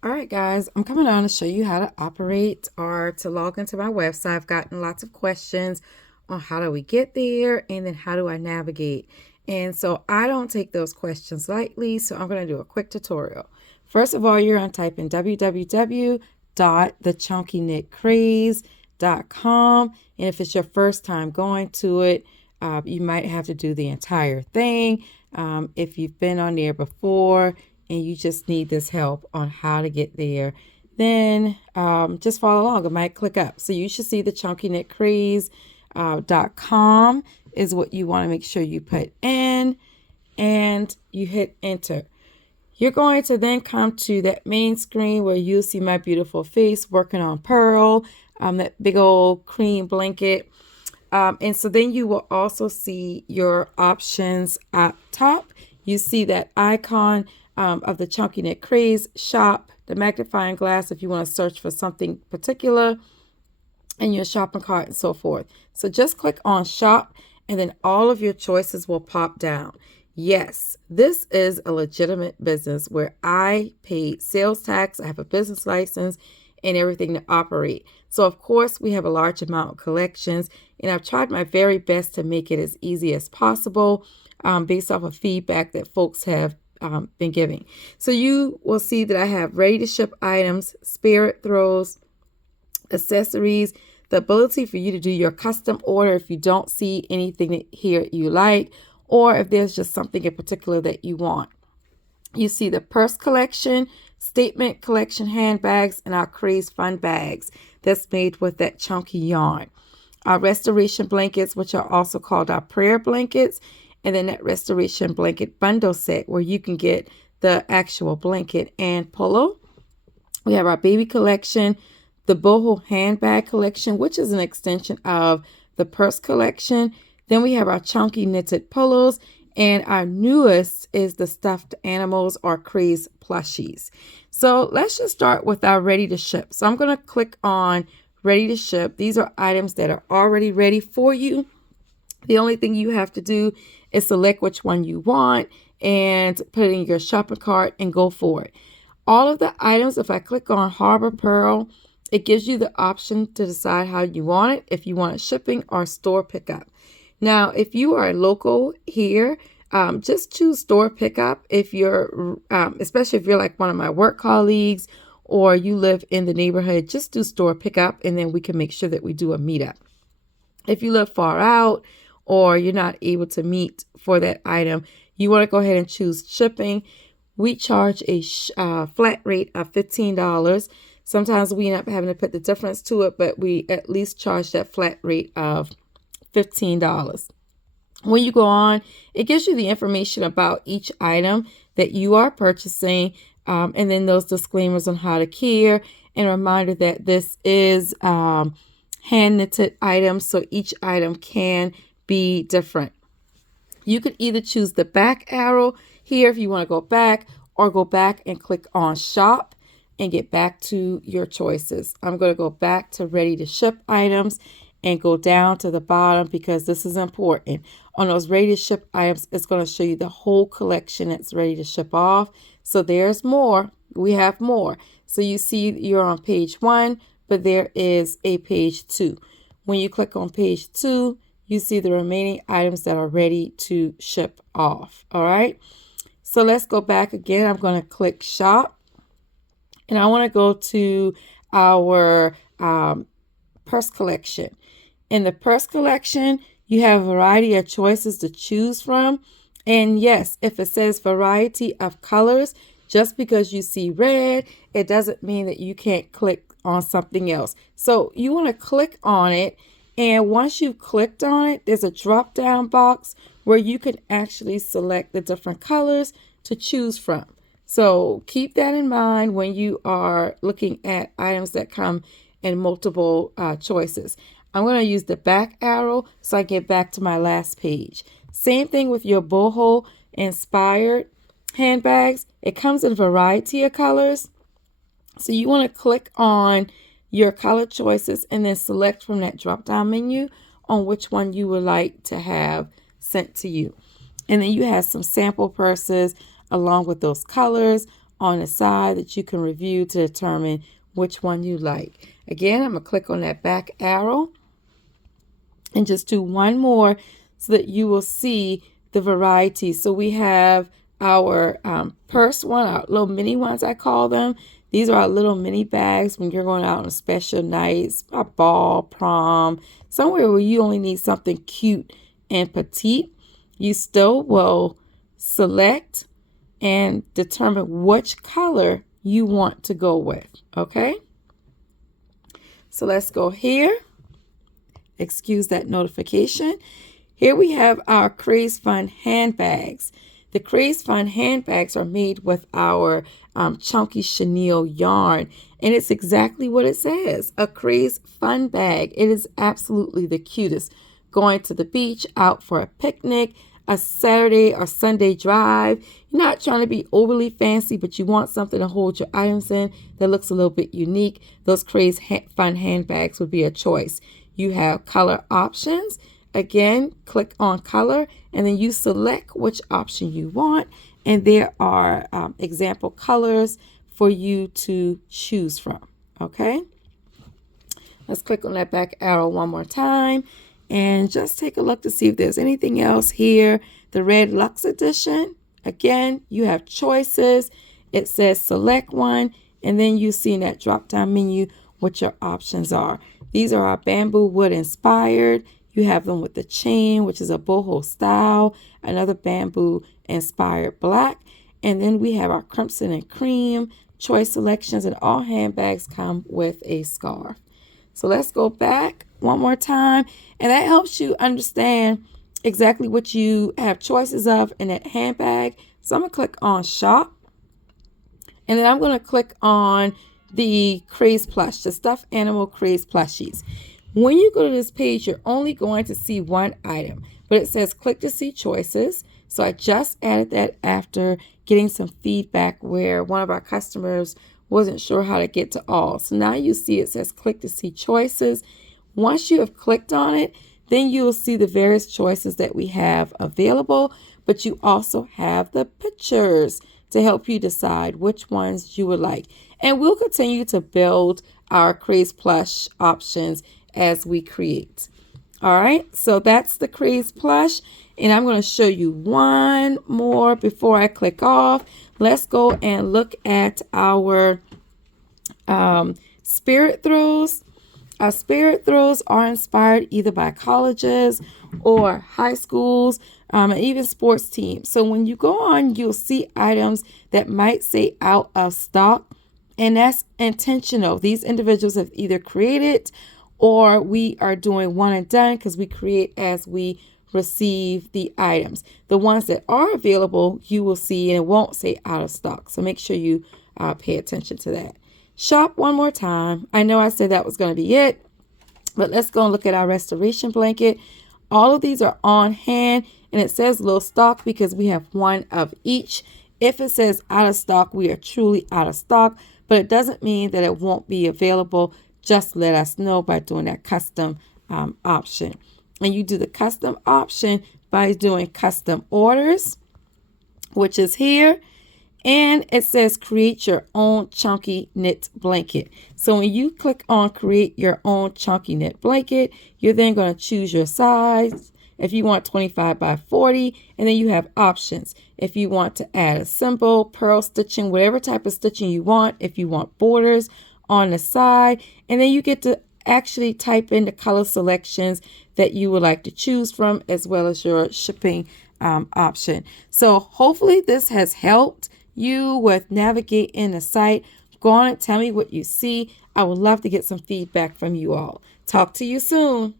All right, guys, I'm coming on to show you how to operate or to log into my website. I've gotten lots of questions on how do we get there and then how do I navigate. And so I don't take those questions lightly, so I'm going to do a quick tutorial. First of all, you're going to type in www.thechunkyKnitCraze.com. And if it's your first time going to it, you might have to do the entire thing. If you've been on there before, and you just need this help on how to get there, then just follow along. I might click up. So you should see the chunkyknitcraze.com is what you want to make sure you put in, and you hit enter. You're going to then come to that main screen where you'll see my beautiful face working on Pearl, that big old cream blanket. And so then you will also see your options up top. You see that icon of the Chunky Knit Craze shop, the magnifying glass if you want to search for something particular, and your shopping cart and so forth. So just click on shop and then all of your choices will pop down. Yes, this is a legitimate business where I pay sales tax, I have a business license and everything to operate. So of course we have a large amount of collections, and I've tried my very best to make it as easy as possible based off of feedback that folks have been giving. So you will see that I have ready to ship items, spirit throws, accessories, the ability for you to do your custom order if you don't see anything here you like, or if there's just something in particular that you want. You see the purse collection, statement collection handbags, and our Craze Fun bags that's made with that chunky yarn. Our restoration blankets, which are also called our prayer blankets, and then that restoration blanket bundle set where you can get the actual blanket and pillow. We have our baby collection, the boho handbag collection, which is an extension of the purse collection. Then we have our chunky knitted pillows, and our newest is the stuffed animals or Craze Plushies. So let's just start with our ready to ship. So I'm going to click on ready to ship. These are items that are already ready for you. The only thing you have to do is select which one you want and put it in your shopping cart and go for it. All of the items, if I click on Harbor Pearl, it gives you the option to decide how you want it, if you want it shipping or store pickup. Now, if you are local here, just choose store pickup. If you're, especially if you're like one of my work colleagues or you live in the neighborhood, just do store pickup and then we can make sure that we do a meetup. If you live far out or you're not able to meet for that item, you want to go ahead and choose shipping. We charge a flat rate of $15. Sometimes we end up having to put the difference to it, but we at least charge that flat rate of $15. When you go on, it gives you the information about each item that you are purchasing, and then those disclaimers on how to care, and a reminder that this is hand knitted items, so each item can be different. You could either choose the back arrow here if you want to go back, or go back and click on shop and get back to your choices. I'm going to go back to ready to ship items and go down to the bottom because this is important. On those ready to ship items, it's going to show you the whole collection that's ready to ship off. So there's more. We have more. So you see you're on page 1, but there is a page 2. When you click on page 2, you see the remaining items that are ready to ship off. All right. So let's go back again. I'm going to click shop, and I want to go to our purse collection. In the purse collection, you have a variety of choices to choose from. And yes, if it says variety of colors, just because you see red, it doesn't mean that you can't click on something else. So you want to click on it. And once you've clicked on it, there's a drop down box where you can actually select the different colors to choose from. So keep that in mind when you are looking at items that come in multiple choices. I'm going to use the back arrow so I get back to my last page. Same thing with your boho inspired handbags. It comes in a variety of colors. So you want to click on your color choices and then select from that drop down menu on which one you would like to have sent to you. And then you have some sample purses along with those colors. on the side that you can review to determine which one you like. Again, I'm going to click on that back arrow and just do one more so that you will see the variety. So we have our purse one, our little mini ones, I call them. These are our little mini bags when you're going out on special nights, a ball, prom, somewhere where you only need something cute and petite. You still will select and determine which color you want to go with, okay? So let's go here. Excuse that notification. Here we have our Craze Fun handbags. The Craze Fun handbags are made with our chunky chenille yarn, and it's exactly what it says, a Craze Fun bag. It is absolutely the cutest. Going to the beach, out for a picnic, a Saturday or Sunday drive. You're not trying to be overly fancy, but you want something to hold your items in that looks a little bit unique. Those Craze Fun handbags would be a choice. You have color options. Again, click on color and then you select which option you want. And there are example colors for you to choose from. Okay. Let's click on that back arrow one more time and just take a look to see if there's anything else here. The Red Luxe Edition. Again, you have choices. It says select one, and then you see in that drop down menu what your options are. These are our bamboo wood inspired. You have them with the chain, which is a boho style, another bamboo inspired black. And then we have our crimson and cream choice selections, and all handbags come with a scarf. So let's go back one more time, and that helps you understand exactly what you have choices of in that handbag. So I'm going to click on shop, and then I'm going to click on the Craze Plush, the stuffed animal Craze Plushies. When you go to this page, you're only going to see one item, but it says click to see choices. So I just added that after getting some feedback where one of our customers wasn't sure how to get to all. So now you see it says click to see choices. Once you have clicked on it, then you will see the various choices that we have available, but you also have the pictures to help you decide which ones you would like. And we'll continue to build our Craze Plush options as we create. All right, so that's the Craze Plush, and I'm going to show you one more before I click off. Let's go and look at our spirit throws. Our spirit throws are inspired either by colleges or high schools and even sports teams. So when you go on, you'll see items that might say out of stock, and that's intentional. These individuals have either created or we are doing one and done because we create as we receive the items. The ones that are available, you will see, and it won't say out of stock. So make sure you pay attention to that. Shop one more time. I know I said that was going to be it, but let's go and look at our restoration blanket. All of these are on hand, and it says low stock because we have one of each. If it says out of stock, we are truly out of stock, but it doesn't mean that it won't be available. Just let us know by doing that custom option. And you do the custom option by doing custom orders, which is here. And it says create your own chunky knit blanket. So when you click on create your own chunky knit blanket, you're then going to choose your size. If you want 25 by 40, and then you have options. If you want to add a symbol, pearl stitching, whatever type of stitching you want. If you want borders on the side, and then you get to actually type in the color selections that you would like to choose from, as well as your shipping option. So hopefully this has helped you with navigating the site. Go on and tell me what you see. I would love to get some feedback from you all. Talk to you soon.